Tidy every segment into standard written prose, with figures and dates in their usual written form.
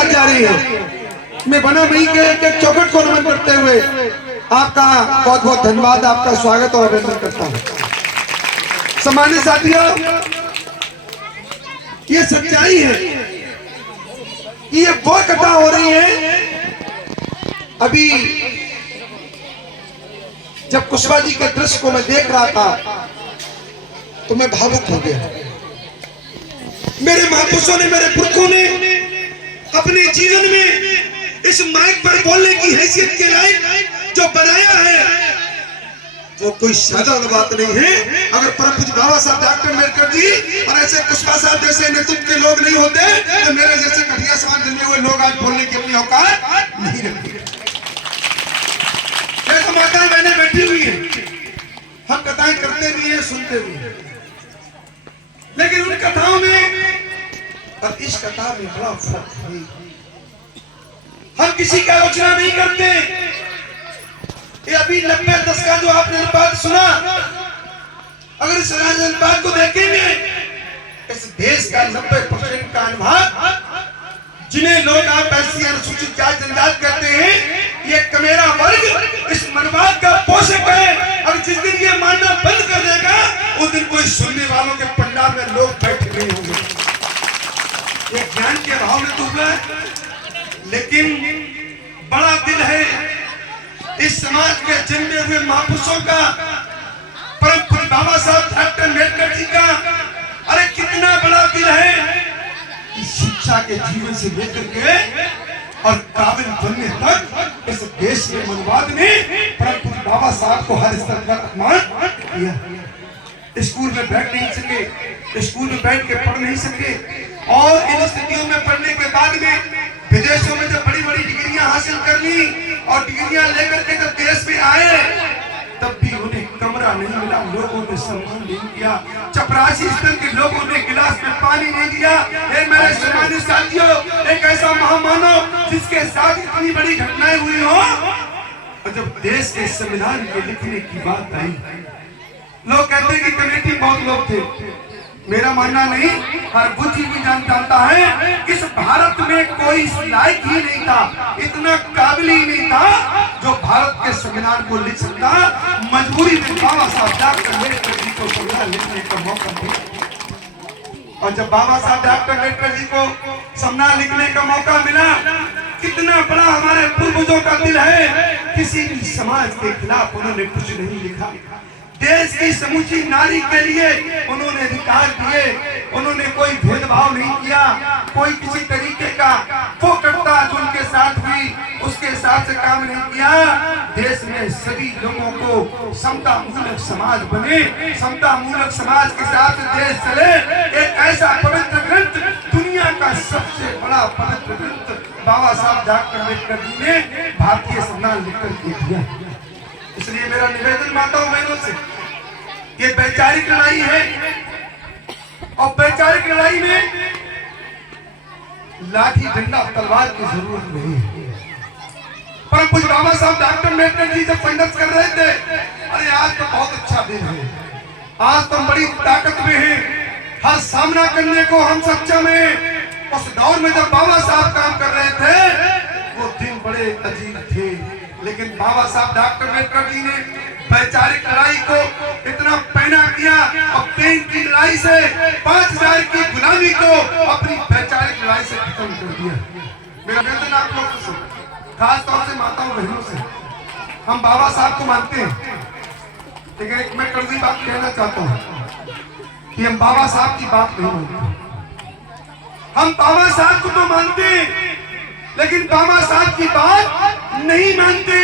बात जारी है। मैं बना मई के एक चौखट को नमन करते हुए आपका बहुत बहुत धन्यवाद, आपका स्वागत और अभिनंदन करता हूँ। सम्मानित साथियों, ये सच्चाई है कि ये वो कथा हो रही है। अभी जब कुशवा जी के दृश्य को मैं देख रहा था तो मैं भावुक हो गया। मेरे महापुरुषों ने, मेरे पुरखों ने अपने जीवन में इस माइक पर बोलने की हैसियत के लायक जो बनाया है वो कोई साधारण बात नहीं है। अगर परम पूज्य बाबा साहब डॉक्टर अम्बेडकर जी और ऐसे कुशवा साहब जैसे नेतृत्व के लोग नहीं होते तो मेरे जैसे कठिया समाज जन्मे हुए लोग आज बोलने की अपनी औकात नहीं रखते। तो माता बहनें बैठी हुई है, हम कथाएं करते भी हैं, सुनते भी हैं, लेकिन उन कथाओं में और इस कथा में बड़ा फर्क है। हम किसी की आलोचना नहीं करते। ये अभी 90-10 का जो आपने अनुपात सुना, अगर इस अनुपात को देखेंगे, इस देश का 90% का अनुभाग जिन्हें लोग आप ऐसी अनुसूचित जाति जनजाति कहते हैं, ये कमेरा वर्ग इस मनवाद का पोषक है। और जिस दिन ये मानना बंद कर देगा उस दिन कोई सुनने वालों के पंडाल में लोग बैठे नहीं होंगे। ये ज्ञान के अभाव में डूबा है, लेकिन बड़ा दिल है इस समाज के जन्मे हुए महापुरुषों का, परम पूज्य बाबा साहब डॉक्टर अम्बेडकर जी का। अरे कितना बड़ा दिल है कि शिक्षा के जीवन से लेकर के और काबिल बनने तक इस देश के मनवाद ने परम पूज्य बाबा साहब को हर स्तर पर अपमान किया। स्कूल में बैठ नहीं सके, स्कूल में बैठ के पढ़ नहीं सके, और इन स्थितियों में पढ़ने के बाद में विदेशों में जब बड़ी बड़ी डिग्रियां हासिल कर ली और डिग्रियां लेकर के जब देश में आए तब भी उन्हें कमरा नहीं मिला, लोगों ने सम्मान नहीं किया, चपरासी स्तर के लोगों ने गिलास में पानी नहीं दिया। मेरे सम्मानित साथियों, एक ऐसा महामानव जिसके साथ इतनी बड़ी घटनाएं हुई हो, और जब देश के संविधान के लिखने की बात आई, लोग कहते हैं कि कमेटी बहुत लोग थे। मेरा मानना नहीं, हर बुद्धि भी जानता है कि इस भारत में कोई इस लायक ही नहीं था, इतना काबिल ही नहीं था जो भारत के संविधान को लिख सकता। मजबूरी में बाबा साहब डॉक्टर अम्बेडकर जी को संविधान लिखने का मौका दिया, और जब बाबा साहब डॉक्टर अम्बेडकर जी को संविधान लिखने का मौका मिला, कितना बड़ा हमारे पूर्वजों का दिल है। किसी भी समाज के खिलाफ उन्होंने कुछ नहीं लिखा। देश की समूची नारी के लिए उन्होंने अधिकार दिए, उन्होंने कोई भेदभाव नहीं किया, कोई किसी तरीके का वो करता जो उनके साथ हुई उसके हिसाब से काम नहीं किया। देश में सभी लोगों को समता मूलक समाज बने, समता मूलक समाज के साथ देश चले। एक ऐसा पवित्र ग्रंथ, दुनिया का सबसे बड़ा पवित्र ग्रंथ बाबा साहब डॉक्टर अम्बेडकर जी ने भारतीय संविधान लिखकर के दिया। इसलिए मेरा निवेदन माताओं बहनों से, ये वैचारिक लड़ाई है, और वैचारिक लड़ाई में लाठी डंडा तलवार की जरूरत नहीं है। परम पूज्य बाबा साहब डॉक्टर अम्बेडकर जी जब संघर्ष कर रहे थे, अरे आज तो बहुत अच्छा दिन है, आज तो बड़ी ताकत में है, हर सामना करने को हम सक्षम हैं। उस दौर में जब बाबा साहब काम कर रहे थे वो दिन बड़े अजीब थे, लेकिन बाबा साहब डॉक्टर अम्बेडकर जी ने वैचारिक लड़ाई को इतना पैना किया, और पेन की लड़ाई से 5000 की गुलामी को अपनी वैचारिक लड़ाई से खत्म कर दिया। मेरा निवेदन आप लोगों से, खास तौर से माताओं बहनों से, हम बाबा साहब को मानते हैं, लेकिन एक मैं कड़वी बात कहना चाहता हूँ कि हम बाबा साहब की बात नहीं मानते। हम बाबा साहब को तो मानते हैं, लेकिन बाबा साहब की बात नहीं मानते।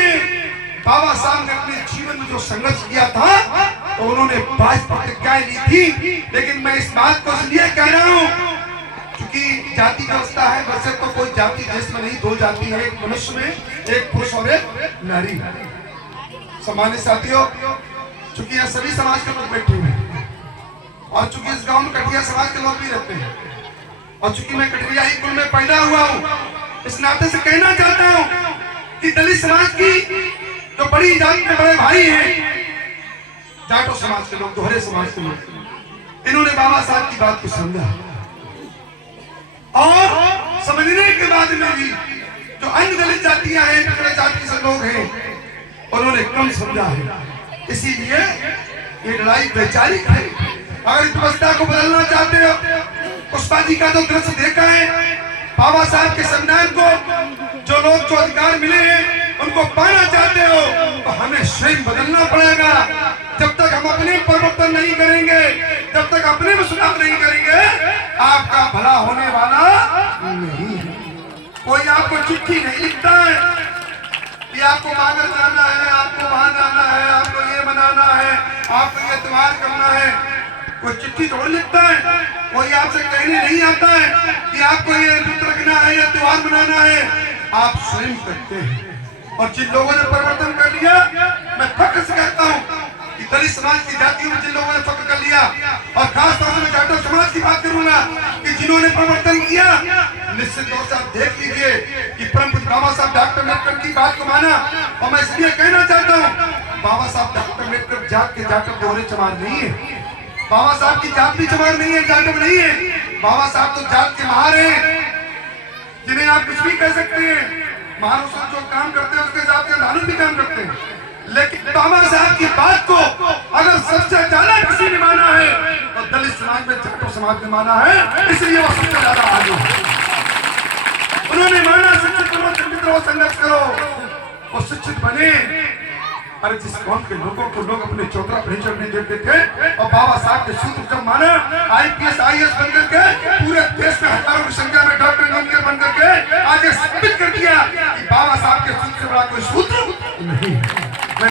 बाबा साहब ने अपने जीवन में जो संघर्ष किया था तो उन्होंने 22 प्रतिज्ञाएं ली थी, लेकिन मैं इस बात को इसलिए कह रहा हूं क्योंकि जाति व्यवस्था है। वैसे तो कोई जाति देश में नहीं, 2 जाति है, एक मनुष्य में, एक पुरुष और एक नारी। सम्मानित साथियों, चूंकि यह सभी समाज के लोग बैठे हुए हैं, और चूंकि इस गांव में कटिया समाज के लोग भी रहते हैं, और चूंकि मैं कटिया ही कुल में पैदा हुआ हूं, इस नाते से कहना चाहता हूं कि दलित समाज की जो बड़ी जाति के बड़े भाई हैं, जाटो समाज के लोग, दोहरे समाज के लोग, इन्होंने बाबा साहब की बात को समझा, और समझने के जातिवाद में भी जो अन्य दलित जातियां हैं, पिछड़े जाति से लोग हैं, उन्होंने कम समझा है। इसीलिए ये लड़ाई वैचारिक है। अगर इस व्यवस्था को बदलना चाहते हो, पुष्पा जी का तो दृश्य देखा है, बाबा साहब के संविधान को जो लोग जो अधिकार मिले हैं उनको पाना चाहते हो तो हमें स्वयं बदलना पड़ेगा। जब तक हम अपने परिवर्तन नहीं करेंगे, जब तक अपने में सुधार नहीं करेंगे, आपका भला होने वाला नहीं है। कोई आपको चिट्ठी नहीं लिखता है कि आपको बागर जाना है, आपको वहां जाना है, आपको ये बनाना है, आपको ये त्योहार करना है। कोई चिट्ठी थोड़ी लिखता है। कोई आपसे कहने नहीं आता है कि आपको ये व्रत रखना है या त्योहार मनाना है। आप स्वयं करते हैं। और जिन लोगों ने परिवर्तन कर लिया, मैं फख्र से कहता हूँ कि दलित समाज की जातियों में जिन लोगों ने फख्र कर लिया, और खासतौर से मैं जाटव समाज की बात करूंगा कि जिन्होंने परिवर्तन किया, निश्चित तौर से आप देख लीजिए कि परम पूज्य बाबा साहब डॉक्टर अम्बेडकर की बात को माना। और मैं इसलिए कहना चाहता हूँ, बाबा साहब डॉक्टर अम्बेडकर जात के जाटव दोहरे चमार नहीं है। बाबा साहब की जात भी चमार नहीं है, जाटव नहीं है। बाबा साहब तो जात के महार हैं, जिन्हें आप कुछ भी कह सकते हैं। महारों से जो काम करते हैं उसके हिसाब से धानु भी काम करते हैं। लेकिन बाबा साहब की बात को अगर सबसे ज्यादा किसी ने माना है तो दलित समाज में, जाटव समाज ने माना है, इसलिए वो सबसे ज्यादा आगे है। उन्होंने माना शिक्षित करो, चिंतित रहो, संघर्ष करो, वो शिक्षित बने। अरे जिस कौम के लोगों को लोग अपने चौतरा पर नहीं चढ़ने देते थे, और बाबा साहब के सूत्र जब माना, IPS IAS बनकर के